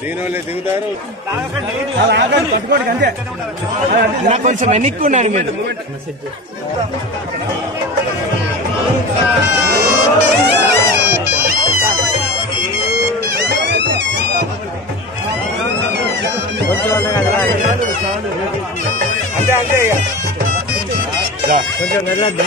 దీనివల్ల దిగుతారు పట్టుకోండి అంతే నాకు కొంచెం వెనక్కున్నాను మీరు అంతే అంతే కొంచెం వెళ్ళద్దా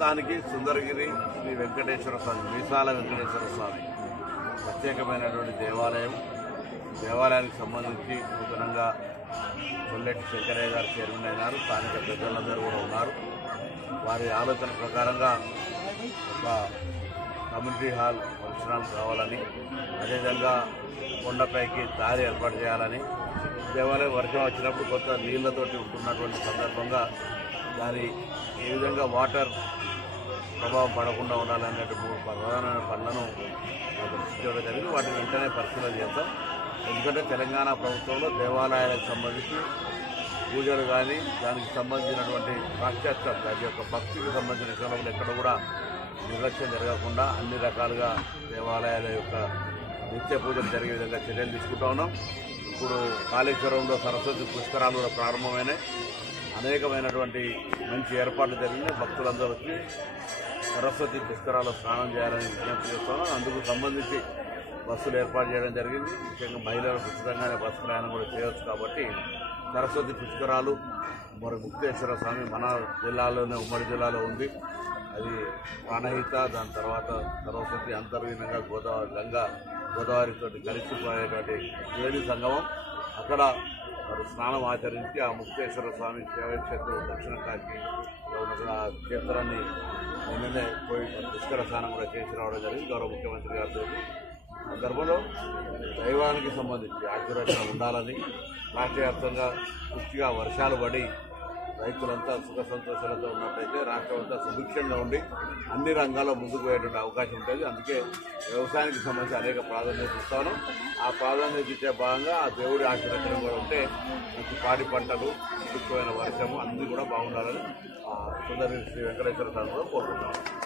దానికి సుందరగిరి శ్రీ వెంకటేశ్వర స్వామి మీసాల వెంకటేశ్వర స్వామి ప్రత్యేకమైనటువంటి దేవాలయం. దేవాలయానికి సంబంధించి నూతనంగా కొల్లెట్టి శంకరయ్య గారు చైర్మన్ అయినారు. స్థానిక పెద్దలందరూ కూడా ఉన్నారు. వారి ఆలోచన ప్రకారంగా ఒక కమ్యూనిటీ హాల్ ఫంక్షన్ హాల్ కావాలని, అదేవిధంగా కొండపైకి దారి ఏర్పాటు చేయాలని, దేవాలయం వర్షం వచ్చినప్పుడు కొంత నీళ్లతోటి ఉంటున్నటువంటి సందర్భంగా దాని ఏ విధంగా వాటర్ ప్రభావం పడకుండా ఉండాలనేటువంటి 3 ప్రధానమైన పనులను దృష్టించడం జరిగింది. వాటిని వెంటనే పరిశీలన చేస్తాం. ఎందుకంటే తెలంగాణ ప్రభుత్వంలో దేవాలయాలకు సంబంధించి పూజలు కానీ దానికి సంబంధించినటువంటి పాశ్చాత్యం దాని యొక్క భక్తికి సంబంధించిన విషయంలో ఎక్కడ కూడా నిర్లక్ష్యం జరగకుండా అన్ని రకాలుగా దేవాలయాల యొక్క నిత్య పూజలు జరిగే విధంగా చర్యలు తీసుకుంటా ఉన్నాం. ఇప్పుడు కాళేశ్వరంలో సరస్వతి పుష్కరాలు కూడా ప్రారంభమైనాయి. అనేకమైనటువంటి మంచి ఏర్పాట్లు జరిగినాయి. భక్తులందరూ వచ్చి సరస్వతి పుష్కరాల్లో స్నానం చేయాలని విజ్ఞప్తి చేస్తున్నాం. అందుకు సంబంధించి బస్సులు ఏర్పాటు చేయడం జరిగింది. ముఖ్యంగా మహిళలు ఉచితంగానే బస్సు ప్రయాణం కూడా చేయవచ్చు. కాబట్టి సరస్వతి పుష్కరాలు మరి ముక్తేశ్వర స్వామి మన జిల్లాలోనే ఉమ్మడి జిల్లాలో ఉంది. అది ప్రాణహిత, దాని తర్వాత సరస్వతి అంతర్లీనంగా గోదావరితో కలిసిపోయేటువంటి వేడి సంగమం. అక్కడ మరి స్నానం ఆచరించి ఆ ముక్తేశ్వర స్వామి శివక్షేత్రం దక్షిణ కాశీలో ఉన్న ఆ క్షేత్రాన్ని నిన్ననే పోయి పుష్కర స్నానం కూడా చేసి రావడం జరిగింది గౌరవ ముఖ్యమంత్రి గారితో. సందర్భంలో దైవానికి సంబంధించి ఆశీర్వచన ఉండాలని, రాష్ట్ర వ్యాప్తంగా పూర్తిగా వర్షాలు పడి రైతులంతా సుఖ సంతోషాలతో ఉన్నట్టయితే రాష్ట్రం అంతా సుభిక్షంగా ఉండి అన్ని రంగాల్లో ముందుకు పోయేటువంటి అవకాశం ఉంటుంది. అందుకే వ్యవసాయానికి సంబంధించి అనేక ప్రాధాన్యత ఇస్తాను. ఆ ప్రాధాన్యత ఇచ్చే భాగంగా ఆ దేవుడి ఆశీర్వచనం కూడా ఉంటే మంచి పాడి పంటలు, సుభిక్షమైన వర్షము అన్నీ కూడా బాగుండాలని సుందరగిరి శ్రీ వెంకటేశ్వర స్వామితో కోరుకుంటున్నాను.